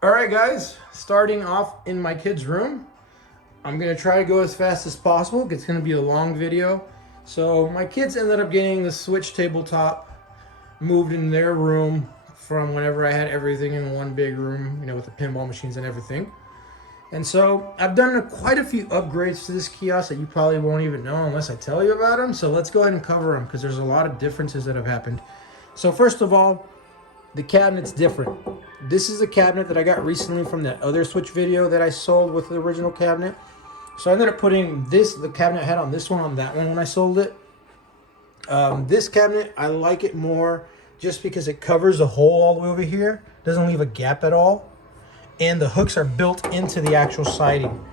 All right, guys, starting off in my kid's room. I'm gonna try to go as fast as possible. It's gonna be a long video. So my kids ended up getting the Switch tabletop moved in their room from whenever I had everything in one big room, with the pinball machines and everything. And so I've done quite a few upgrades to this kiosk that you probably won't even know unless I tell you about them. So let's go ahead and cover them because there's a lot of differences that have happened. So first of all, the cabinet's different. This is a cabinet that I got recently from that other Switch video that I sold with the original cabinet. So I ended up putting the cabinet I had on this one on that one when I sold it. This cabinet, I like it more just because it covers the hole all the way over here. Doesn't leave a gap at all. And the hooks are built into the actual siding.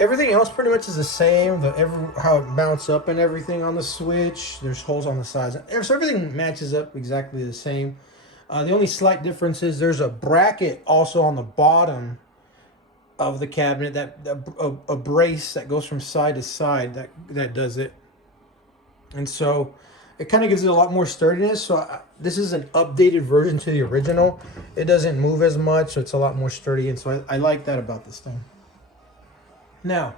Everything else pretty much is the same. How it mounts up and everything on the Switch. There's holes on the sides. So everything matches up exactly the same. The only slight difference is there's a bracket also on the bottom of the cabinet, a brace that goes from side to side that does it. And so it kind of gives it a lot more sturdiness. So this is an updated version to the original. It doesn't move as much, so it's a lot more sturdy. And so I like that about this thing. Now,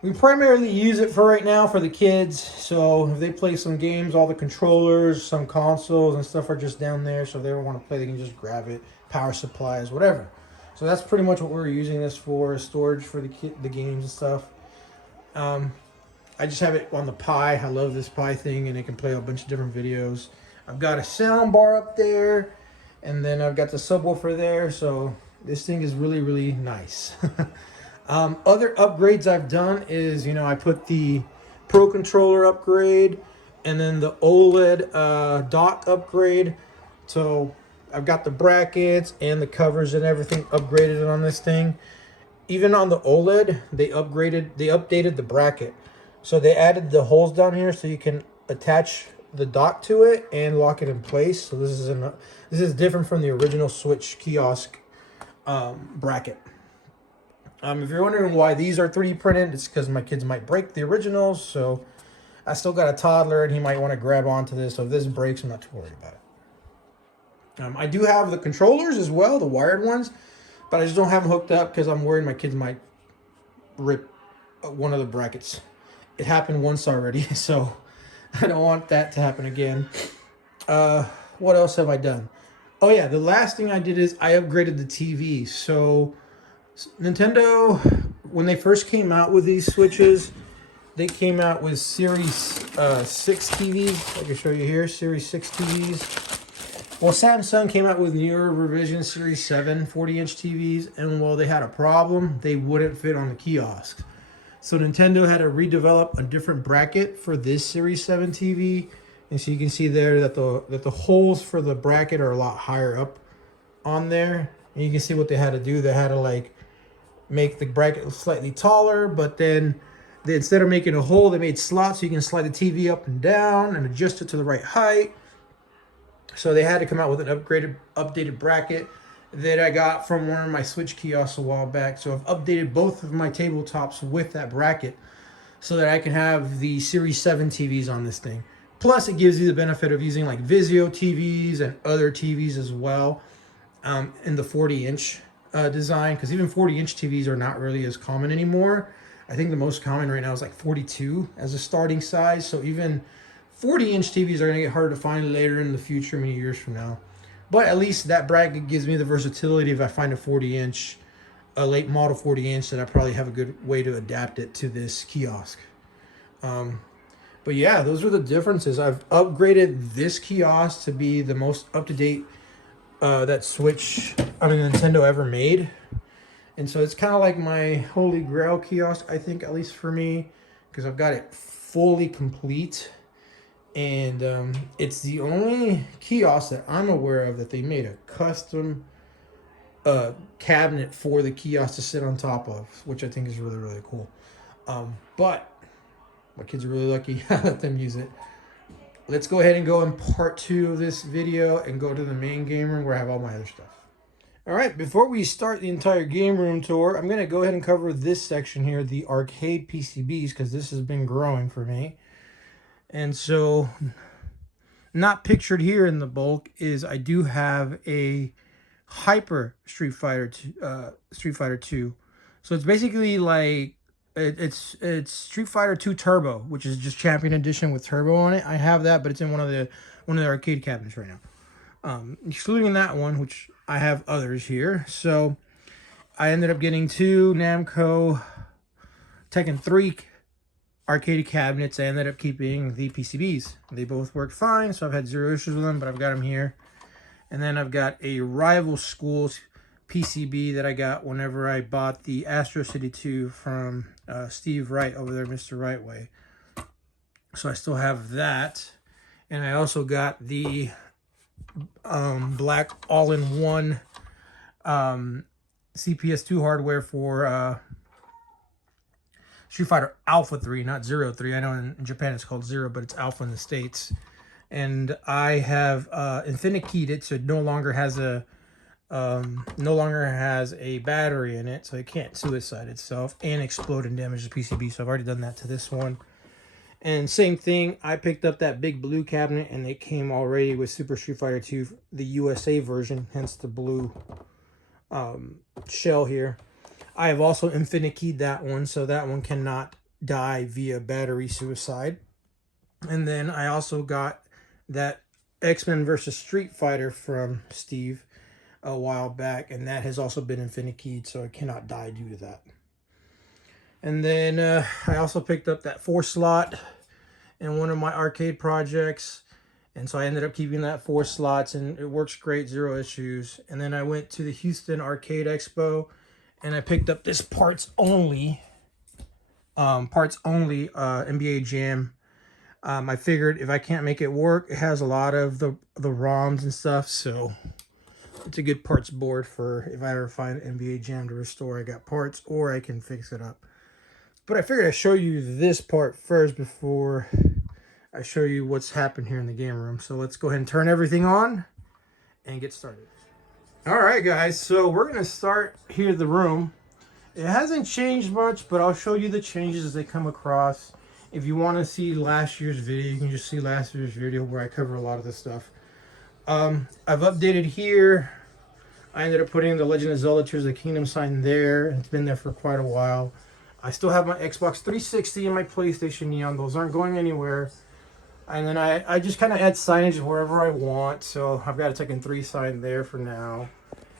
we primarily use it for right now for the kids. So if they play some games, all the controllers, some consoles and stuff are just down there. So if they don't want to play, they can just grab it. Power supplies, whatever. So that's pretty much what we're using this for, storage for the games and stuff. I just have it on the Pi. I love this Pi thing, and it can play a bunch of different videos. I've got a sound bar up there, and then I've got the subwoofer there. So this thing is really, really nice. Other upgrades I've done is, I put the Pro Controller upgrade and then the OLED dock upgrade. So I've got the brackets and the covers and everything upgraded on this thing. Even on the OLED, they updated the bracket. So they added the holes down here so you can attach the dock to it and lock it in place. So this is different from the original Switch kiosk bracket. If you're wondering why these are 3D printed, it's because my kids might break the originals. So I still got a toddler and he might want to grab onto this. So if this breaks, I'm not too worried about it. I do have the controllers as well, the wired ones, but I just don't have them hooked up because I'm worried my kids might rip one of the brackets. It happened once already, so I don't want that to happen again. What else have I done? Oh yeah, the last thing I did is I upgraded the TV. So Nintendo, when they first came out with these Switches, they came out with Series 6 TVs. I can show you here, Series 6 TVs. Well, Samsung came out with newer revision Series 7 40-inch TVs, and while they had a problem, they wouldn't fit on the kiosk. So Nintendo had to redevelop a different bracket for this Series 7 TV. And so you can see there that the holes for the bracket are a lot higher up on there. And you can see what they had to do. They had to make the bracket slightly taller, but then instead of making a hole, they made slots so you can slide the TV up and down and adjust it to the right height. So they had to come out with an updated bracket that I got from one of my Switch kiosks a while back. So I've updated both of my tabletops with that bracket so that I can have the Series 7 TVs on this thing. Plus, it gives you the benefit of using like Vizio TVs and other TVs as well in the 40-inch design, because even 40-inch TVs are not really as common anymore. I think the most common right now is like 42 as a starting size. So even 40-inch TVs are going to get harder to find later in the future, many years from now. But at least that bracket gives me the versatility if I find a 40-inch, a late model 40-inch, that I probably have a good way to adapt it to this kiosk. But yeah, those are the differences. I've upgraded this kiosk to be the most up-to-date that Nintendo ever made. And so it's kind of like my holy grail kiosk, I think, at least for me, because I've got it fully complete. And it's the only kiosk that I'm aware of that they made a custom cabinet for the kiosk to sit on top of, which I think is really, really cool. But my kids are really lucky. I let them use it. Let's go ahead and go in part 2 of this video and go to the main game room where I have all my other stuff. All right, before we start the entire game room tour, I'm going to go ahead and cover this section here, the arcade PCBs, because this has been growing for me. And so, not pictured here in the bulk is I do have a Hyper Street Fighter 2. So it's basically like it's Street Fighter 2 Turbo, which is just Champion Edition with Turbo on it. I have that, but it's in one of the arcade cabinets right now. Excluding that one, which I have others here. So I ended up getting 2 Namco Tekken 3 arcade cabinets. I ended up keeping the PCBs. They both work fine, so I've had 0 issues with them, but I've got them here. And then I've got a Rival Schools PCB that I got whenever I bought the Astro City 2 from Steve Wright over there, Mr. Rightway. So I still have that. And I also got the black all-in-one CPS2 hardware for Street Fighter Alpha 3, not 03. I know in Japan it's called 0, but it's Alpha in the States. And I have infinite keyed it, so it no longer has a battery in it, so it can't suicide itself and explode and damage the PCB. So I've already done that to this one. And same thing, I picked up that big blue cabinet, and it came already with Super Street Fighter 2, the USA version, hence the blue shell here. I have also infinite keyed that one, so that one cannot die via battery suicide. And then I also got that X-Men versus Street Fighter from Steve a while back, and that has also been infinite keyed, so it cannot die due to that. And then I also picked up that 4 slot in one of my arcade projects, and so I ended up keeping that 4 slots, and it works great, 0 issues. And then I went to the Houston Arcade Expo, and I picked up this parts only NBA Jam. I figured if I can't make it work, it has a lot of the ROMs and stuff, so it's a good parts board for if I ever find NBA Jam to restore. I got parts, or I can fix it up. But I figured I'd show you this part first before I show you what's happened here in the game room. So let's go ahead and turn everything on and get started. All right, guys, so we're going to start here in the room. It hasn't changed much, but I'll show you the changes as they come across. If you want to see last year's video, you can just see last year's video where I cover a lot of this stuff. I've updated here. I ended up putting the Legend of Zelda Tears of the Kingdom sign there. It's been there for quite a while. I still have my Xbox 360 and my PlayStation Neon. Those aren't going anywhere. And then I just kind of add signage wherever I want. So I've got a Tekken 3 sign there for now.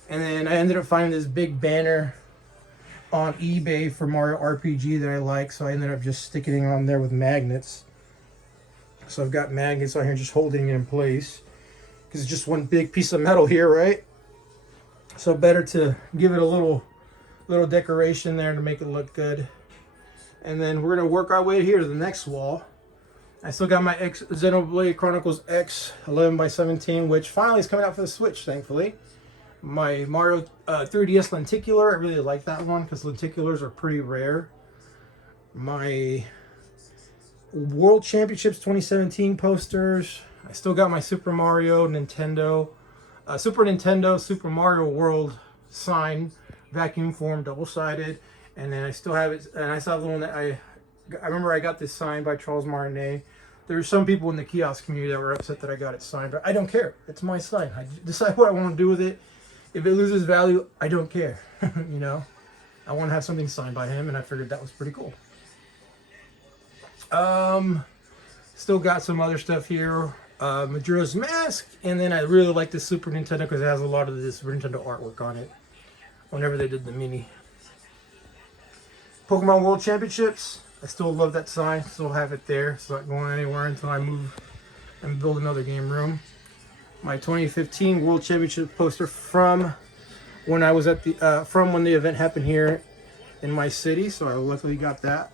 And then I ended up finding this big banner on eBay for Mario RPG that I like. So I ended up just sticking it on there with magnets. So I've got magnets on here just holding it in place, because it's just one big piece of metal here, right? So better to give it a little decoration there to make it look good. And then we're going to work our way here to the next wall. I still got my Xenoblade Chronicles X 11x17, which finally is coming out for the Switch, thankfully. My Mario 3DS Lenticular, I really like that one because lenticulars are pretty rare. My World Championships 2017 posters. I still got my Super Nintendo Super Mario World sign, vacuum form, double-sided. And then I still have it, and I saw the one that I remember I got this signed by Charles Martinet. There were some people in the kiosk community that were upset that I got it signed, but I don't care. It's my sign. I decide what I want to do with it. If it loses value, I don't care. You know, I want to have something signed by him, and I figured that was pretty cool. Still got some other stuff here. Majora's Mask, and then I really like the Super Nintendo because it has a lot of the Super Nintendo artwork on it. Whenever they did the mini. Pokemon World Championships, I still love that sign. Still have it there. It's not going anywhere until I move and build another game room. My 2015 World Championship poster from when I was at the from when the event happened here in my city, so I luckily got that.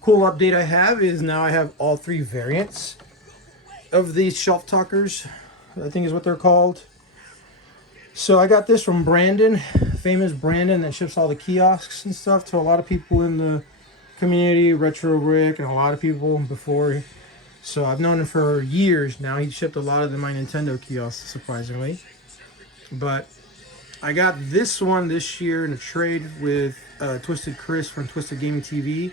Cool update I have is now I have all 3 variants of these shelf talkers, I think is what they're called. So I got this from Brandon, famous Brandon that ships all the kiosks and stuff to a lot of people in the community, Retro Rick, and a lot of people before. So I've known him for years now. He shipped a lot of my Nintendo kiosks, surprisingly. But I got this one this year in a trade with Twisted Chris from Twisted Gaming TV.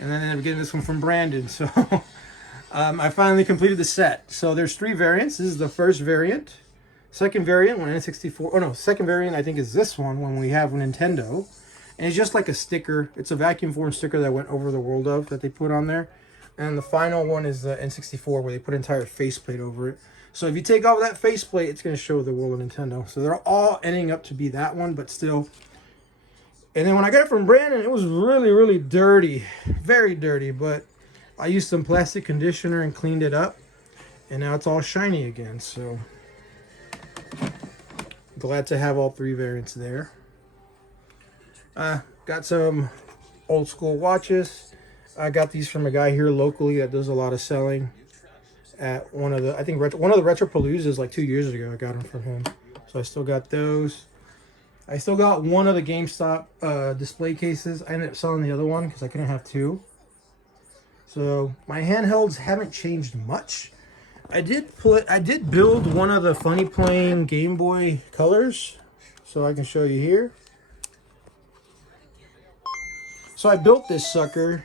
And then I ended up getting this one from Brandon. So I finally completed the set. So there's 3 variants. This is the first variant. Second variant, when N64, oh no, second variant I think is this one when we have Nintendo. And it's just like a sticker. It's a vacuum form sticker that went over the World of that they put on there. And the final one is the N64 where they put an entire faceplate over it. So if you take off that faceplate, it's going to show the World of Nintendo. So they're all ending up to be that one, but still. And then when I got it from Brandon, it was really, really dirty. Very dirty, but I used some plastic conditioner and cleaned it up. And now it's all shiny again, so glad to have all three variants there. Got some old school watches. I got these from a guy here locally that does a lot of selling at one of the, I think one of the Retropaloozas like 2 years ago. I got them from him, so I still got those. I still got one of the GameStop display cases. I ended up selling the other one because I couldn't have two. So my handhelds haven't changed much. I did build one of the Funny Playing Game Boy Colors, so I can show you here. So I built this sucker.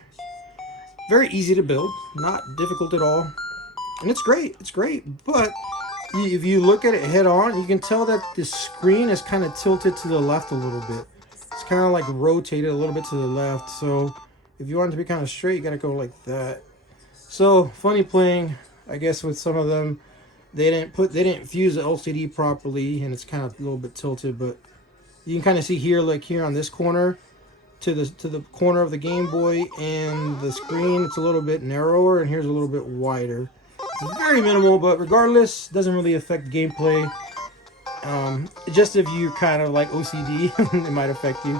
Very easy to build, not difficult at all, and it's great. It's great, but if you look at it head on, you can tell that the screen is kind of tilted to the left a little bit. It's kind of like rotated a little bit to the left. So if you want it to be kind of straight, you gotta go like that. So Funny Playing, I guess with some of them, they didn't fuse the LCD properly, and it's kind of a little bit tilted. But you can kind of see here, like here on this corner, to the corner of the Game Boy and the screen, it's a little bit narrower, and here's a little bit wider. It's very minimal, but regardless, doesn't really affect gameplay. Just if you kind of like OCD, it might affect you.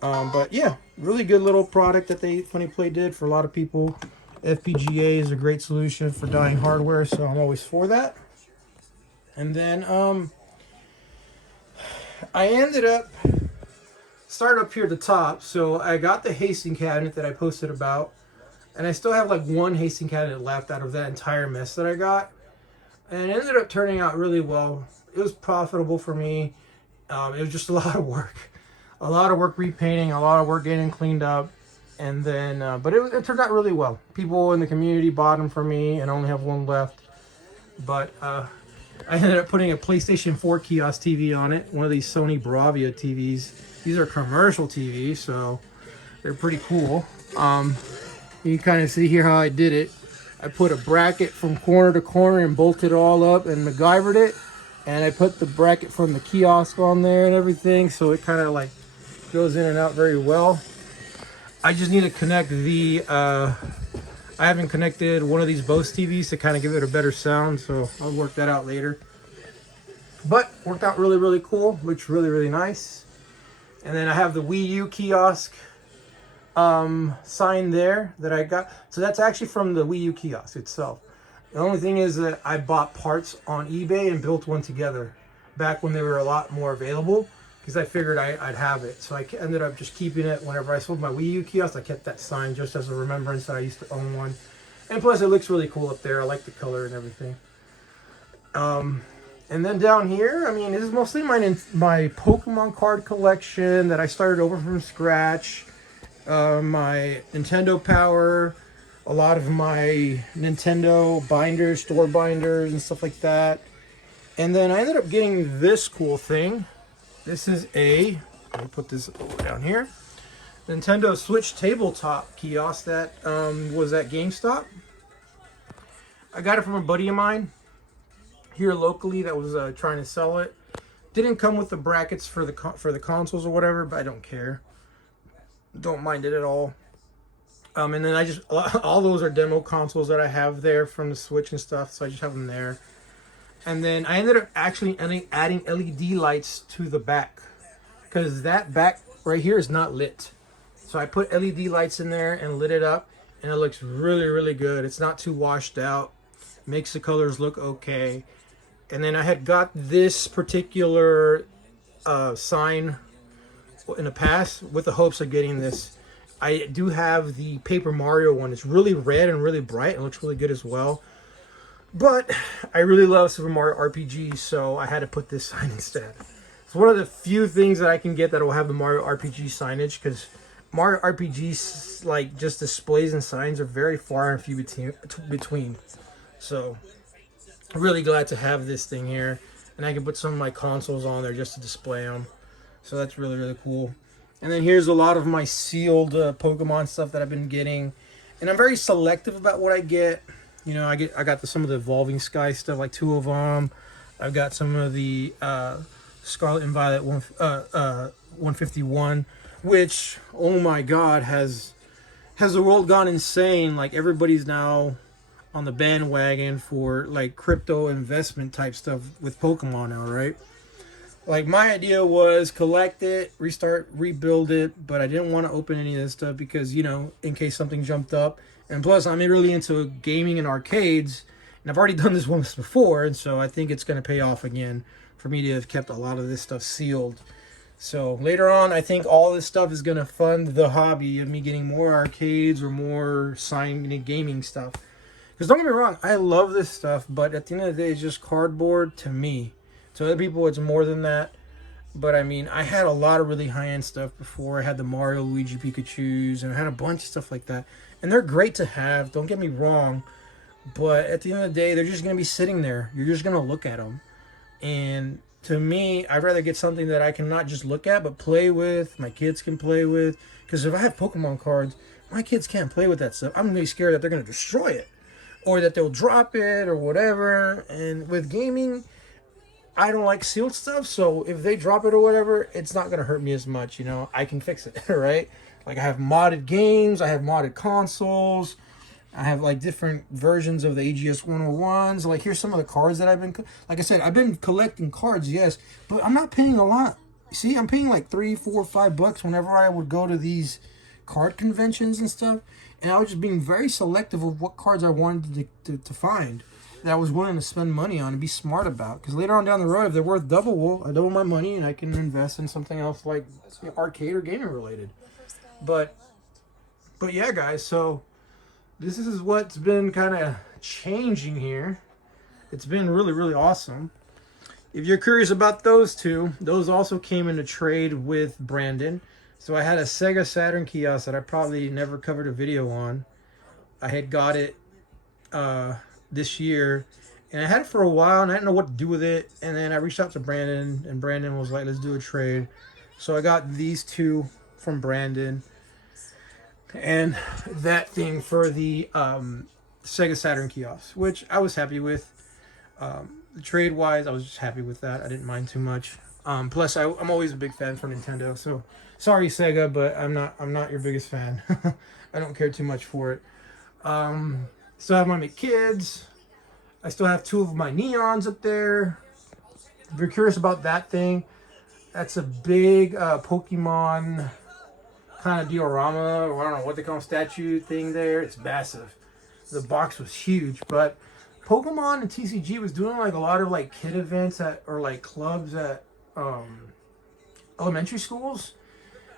But yeah, really good little product that Funny Play did for a lot of people. FPGA is a great solution for dying hardware, so I'm always for that. And then I ended up started up here at the top. So I got the Hastings cabinet that I posted about, and I still have like one Hastings cabinet left out of that entire mess that I got, and it ended up turning out really well. It was profitable for me. It was just a lot of work repainting, a lot of work getting cleaned up. And then, but it turned out really well. People in the community bought them for me, and I only have one left. But I ended up putting a PlayStation 4 kiosk TV on it, one of these Sony Bravia TVs. These are commercial TVs, so they're pretty cool. You can kind of see here how I did it. I put a bracket from corner to corner and bolted it all up and MacGyvered it. And I put the bracket from the kiosk on there and everything, so it kind of like goes in and out very well. I just need to connect the, I haven't connected one of these Bose TVs to kind of give it a better sound, so I'll work that out later. But worked out really, really cool. Looks really, really nice. And then I have the Wii U kiosk sign there that I got. So that's actually from the Wii U kiosk itself. The only thing is that I bought parts on eBay and built one together back when they were a lot more available, because I figured I'd have it. So I ended up just keeping it. Whenever I sold my Wii U kiosk, I kept that sign just as a remembrance that I used to own one. And plus, it looks really cool up there. I like the color and everything. And then down here, I mean, this is mostly my Pokemon card collection that I started over from scratch. My Nintendo Power, a lot of my Nintendo binders, store binders, and stuff like that. And then I ended up getting this cool thing. This is let me put this over down here, Nintendo Switch tabletop kiosk that was at GameStop. I got it from a buddy of mine here locally that was trying to sell it. Didn't come with the brackets for the consoles or whatever, but I don't care. Don't mind it at all. And then I just, all those are demo consoles that I have there from the Switch and stuff, so I just have them there. And then I ended up actually adding LED lights to the back, because that back right here is not lit. So I put LED lights in there and lit it up, and it looks really, really good. It's not too washed out. Makes the colors look okay. And then I had got this particular sign in the past with the hopes of getting this. I do have the Paper Mario one. It's really red and really bright and looks really good as well. But I really love Super Mario RPG, so I had to put this sign instead. It's one of the few things that I can get that will have the Mario RPG signage, because Mario RPG's like just displays and signs are very far and few between. So really glad to have this thing here. And and I can put some of my consoles on there just to display them. So that's really, really cool. And then here's a lot of my sealed Pokemon stuff that I've been getting, and I'm very selective about what I get. You know, I got some of the Evolving Sky stuff, like 2 of them. I've got some of the Scarlet and Violet 151, which, oh my God, has the world gone insane? Like, everybody's now on the bandwagon for like crypto investment type stuff with Pokemon now, right? Like, my idea was collect it, restart, rebuild it, but I didn't want to open any of this stuff because, you know, in case something jumped up. And plus, I'm really into gaming and arcades, and I've already done this once before, and so I think it's going to pay off again for me to have kept a lot of this stuff sealed. So later on, I think all this stuff is going to fund the hobby of me getting more arcades or more signed gaming stuff. Because don't get me wrong, I love this stuff, but at the end of the day, it's just cardboard to me. To other people, it's more than that. But I mean, I had a lot of really high-end stuff before. I had the Mario, Luigi, Pikachus, and I had a bunch of stuff like that. And they're great to have, don't get me wrong. But at the end of the day, they're just going to be sitting there. You're just going to look at them. And to me, I'd rather get something that I can not just look at, but play with. My kids can play with. Because if I have Pokemon cards, my kids can't play with that stuff. I'm going to be scared that they're going to destroy it. Or that they'll drop it or whatever. And with gaming, I don't like sealed stuff. So if they drop it or whatever, it's not going to hurt me as much. You know, I can fix it, right? Like, I have modded games. I have modded consoles. I have like different versions of the AGS 101s. Like, here's some of the cards that I've been, like I said, I've been collecting cards, yes, but I'm not paying a lot. See, I'm paying like $3, $4, $5 whenever I would go to these card conventions and stuff. And I was just being very selective of what cards I wanted to find that I was willing to spend money on and be smart about. Because later on down the road, if they're worth double, well, I double my money and I can invest in something else like, you know, arcade or gaming related. But yeah, guys, so this is what's been kind of changing here. It's been really, really awesome. If you're curious about those two, those also came into trade with Brandon. So I had a Sega Saturn kiosk that I probably never covered a video on. I had got it this year, and I had it for a while, and I didn't know what to do with it. And then I reached out to Brandon, and Brandon was like, let's do a trade. So I got these two from Brandon, and that thing for the Sega Saturn kiosk, which I was happy with. Trade wise, I was just happy with that. I didn't mind too much. Plus, I'm always a big fan for Nintendo. So sorry, Sega, but I'm not your biggest fan. I don't care too much for it. Still have my kids. I still have 2 of my neons up there. If you're curious about that thing, that's a big Pokemon kind of diorama, or I don't know what they call statue thing there. It's massive. The box was huge, but Pokemon and TCG was doing like a lot of like kid events or like clubs at elementary schools.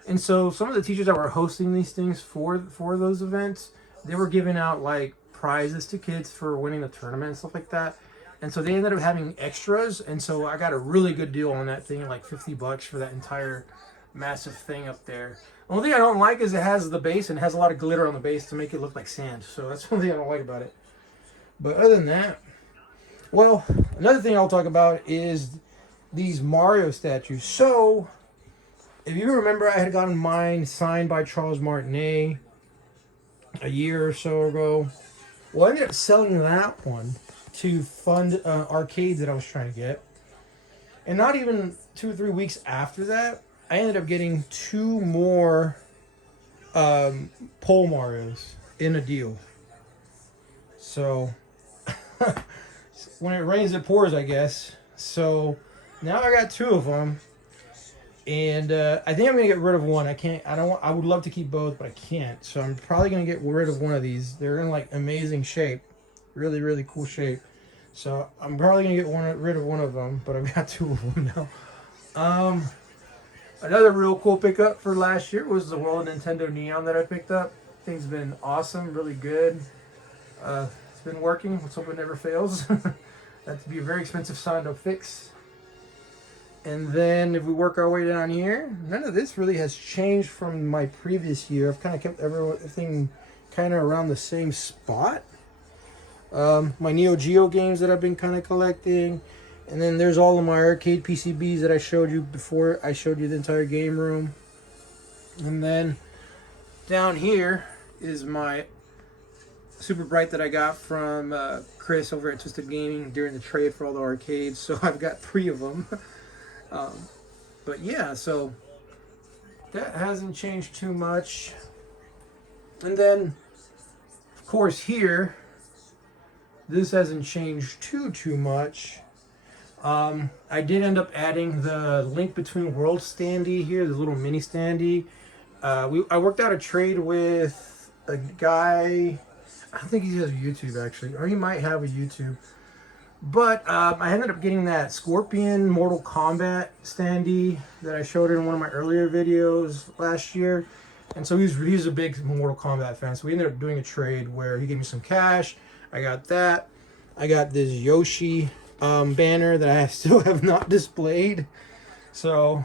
And so some of the teachers that were hosting these things for those events, they were giving out like prizes to kids for winning the tournament and stuff like that. And so they ended up having extras, and so I got a really good deal on that thing, like $50 for that entire massive thing up there. The only thing I don't like is it has the base and it has a lot of glitter on the base to make it look like sand. So that's the only thing I don't like about it. But other than that, well, another thing I'll talk about is these Mario statues. So, if you remember, I had gotten mine signed by Charles Martinet a year or so ago. Well, I ended up selling that one to fund arcades that I was trying to get. And not even 2 or 3 weeks after that, I ended up getting 2 more Pole Marios in a deal. So, when it rains, it pours, I guess. So, now I got 2 of them. And I think I'm going to get rid of one. I would love to keep both, but I can't. So, I'm probably going to get rid of one of these. They're in, like, amazing shape. Really, really cool shape. So, I'm probably going to get rid of one of them, but I've got 2 of them now. Another real cool pickup for last year was the World Nintendo Neon that I picked up. Thing's been awesome, really good. It's been working. Let's hope it never fails. That'd be a very expensive sign to fix. And then if we work our way down here, none of this really has changed from my previous year. I've kind of kept everything kind of around the same spot. My Neo Geo games that I've been kind of collecting. And then there's all of my arcade PCBs that I showed you before. I showed you the entire game room. And then down here is my Super Bright that I got from Chris over at Twisted Gaming during the trade for all the arcades. So I've got 3 of them. But yeah, so that hasn't changed too much. And then, of course, here, this hasn't changed too much. I did end up adding the Link Between Worlds standee here, the little mini standee. I worked out a trade with a guy, I think he has a YouTube actually, or he might have a YouTube. But I ended up getting that Scorpion Mortal Kombat standee that I showed in one of my earlier videos last year. And so he's a big Mortal Kombat fan. So we ended up doing a trade where he gave me some cash. I got that. I got this Yoshi banner that I still have not displayed. So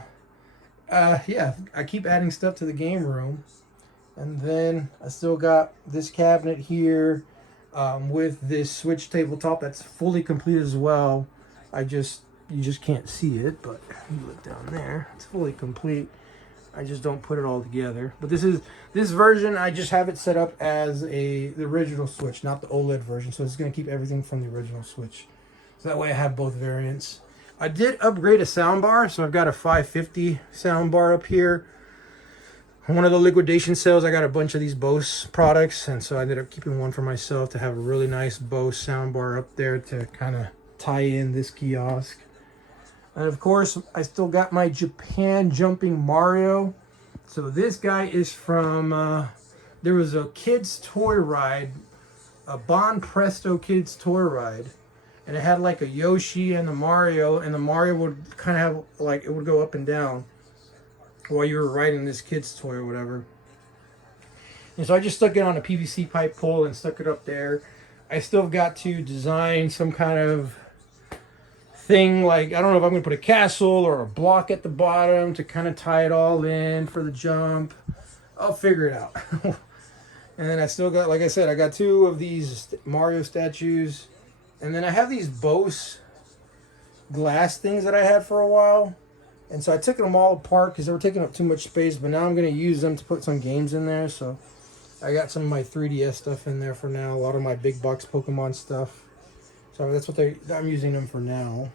yeah, I keep adding stuff to the game room. And then I still got this cabinet here with this Switch tabletop that's fully complete as well. You just can't see it, but you look down there, it's fully complete. I just don't put it all together. But this version, I just have it set up as the original Switch, not the OLED version. So it's going to keep everything from the original Switch. So that way I have both variants. I did upgrade a soundbar, so I've got a 550 soundbar up here. One of the liquidation sales, I got a bunch of these Bose products, and so I ended up keeping one for myself to have a really nice Bose soundbar up there to kind of tie in this kiosk. And of course, I still got my Japan Jumping Mario. So this guy is from, there was a kids toy ride, a Bon Presto kids toy ride. And it had like a Yoshi and the Mario would kind of have like, it would go up and down while you were riding this kid's toy or whatever. And so I just stuck it on a PVC pipe pole and stuck it up there. I still got to design some kind of thing, like, I don't know if I'm going to put a castle or a block at the bottom to kind of tie it all in for the jump. I'll figure it out. And then I still got, like I said, I got 2 of these Mario statues. And then I have these Bose glass things that I had for a while. And so I took them all apart because they were taking up too much space. But now I'm going to use them to put some games in there. So I got some of my 3DS stuff in there for now. A lot of my big box Pokemon stuff. So that's what I'm using them for now.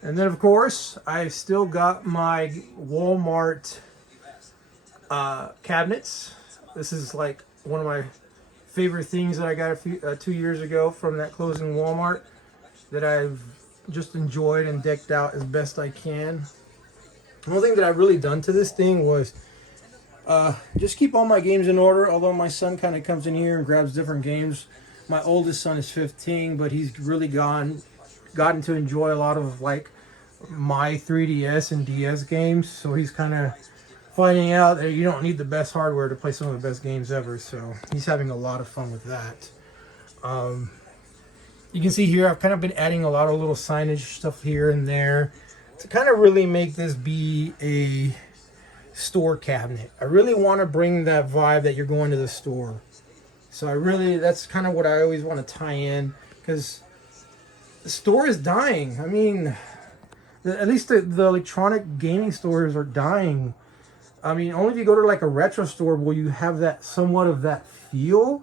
And then, of course, I've still got my Walmart cabinets. This is like one of my favorite things that I got 2 years ago from that closing Walmart that I've just enjoyed and decked out as best I can. One thing that I've really done to this thing was just keep all my games in order, although my son kind of comes in here and grabs different games. My oldest son is 15, but he's really gotten to enjoy a lot of like my 3DS and DS games, so he's kind of finding out that you don't need the best hardware to play some of the best games ever, so he's having a lot of fun with that. You can see here I've kind of been adding a lot of little signage stuff here and there to kind of really make this be a store cabinet. I really want to bring that vibe that you're going to the store. So that's kind of what I always want to tie in, because the store is dying. I mean, at least the electronic gaming stores are dying. I mean, only if you go to like a retro store will you have that somewhat of that feel.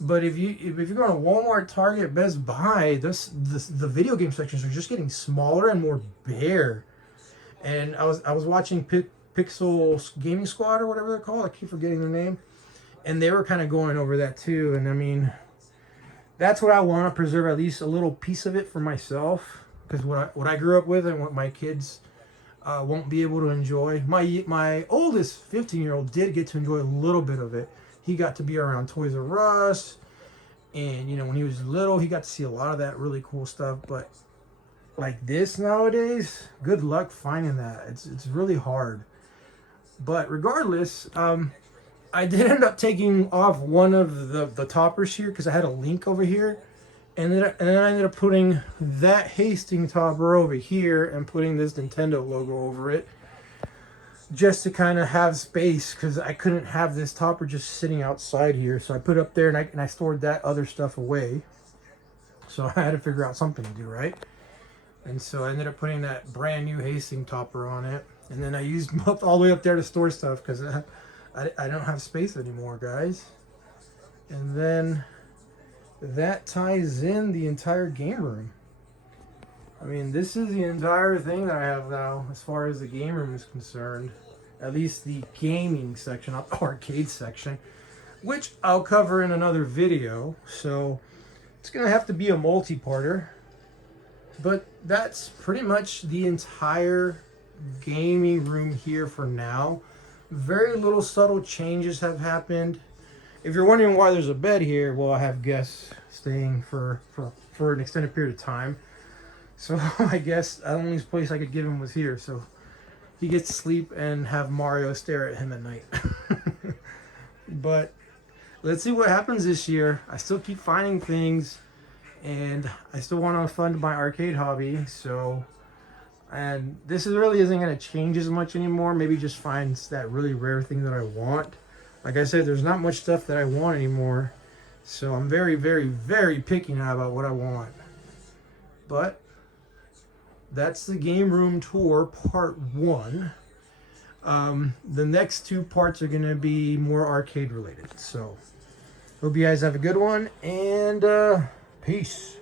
But if you're going to Walmart, Target, Best Buy, the video game sections are just getting smaller and more bare. And I was watching Pixel Gaming Squad or whatever they're called. I keep forgetting their name. And they were kind of going over that too. And I mean, that's what I want to preserve, at least a little piece of it for myself. Because what I grew up with and what my kids won't be able to enjoy. My oldest 15-year-old did get to enjoy a little bit of it. He got to be around Toys R Us. And, you know, when he was little, he got to see a lot of that really cool stuff. But like this nowadays, good luck finding that. It's really hard. But regardless, I did end up taking off one of the toppers here because I had a link over here. And then I ended up putting that Hastings topper over here and putting this Nintendo logo over it, just to kind of have space, because I couldn't have this topper just sitting outside here. So I put it up there and I stored that other stuff away. So I had to figure out something to do, right? And so I ended up putting that brand new Hastings topper on it. And then I used all the way up there to store stuff because I don't have space anymore, guys. And then that ties in the entire game room. I mean, this is the entire thing that I have now as far as the game room is concerned. At least the gaming section, not the arcade section, which I'll cover in another video. So it's going to have to be a multi-parter. But that's pretty much the entire gaming room here for now. Very little subtle changes have happened. If you're wondering why there's a bed here, well, I have guests staying for an extended period of time. So I guess the only place I could give him was here. So he gets to sleep and have Mario stare at him at night. But let's see what happens this year. I still keep finding things. And I still want to fund my arcade hobby, so, and this really isn't going to change as much anymore. Maybe just find that really rare thing that I want. Like I said, there's not much stuff that I want anymore, so I'm very, very, very picky now about what I want. But that's the Game Room Tour Part 1. The next 2 parts are going to be more arcade related, so hope you guys have a good one, and peace.